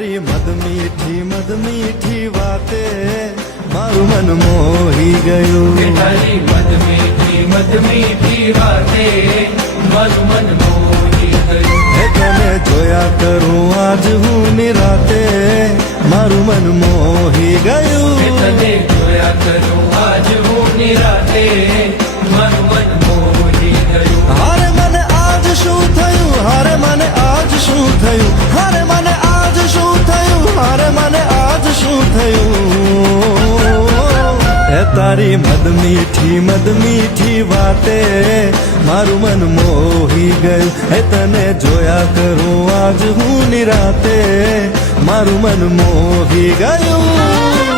તારી મદ મીઠી વાતે મારું મન મોહી ગયું તારી મદ મીઠી વાતે મારું મન મોહી ગયું હે તને જોયા કરું આજ હું નિરાતે મારું મન મોહી ગયું તને જોયા કરું આજ હું નિરાતે મારું મન મોહી ગયું હારે મને આજ શું થયું હારે મને આજ શું થયું હારે મને આજ શું થયું હારે મને આજ શું થયું એ તારી મદ મીઠી વાતે મારું મન મોહી ગયું એ તને જોયા કરું આજ હું નિરાતે મારું મન મોહી ગયું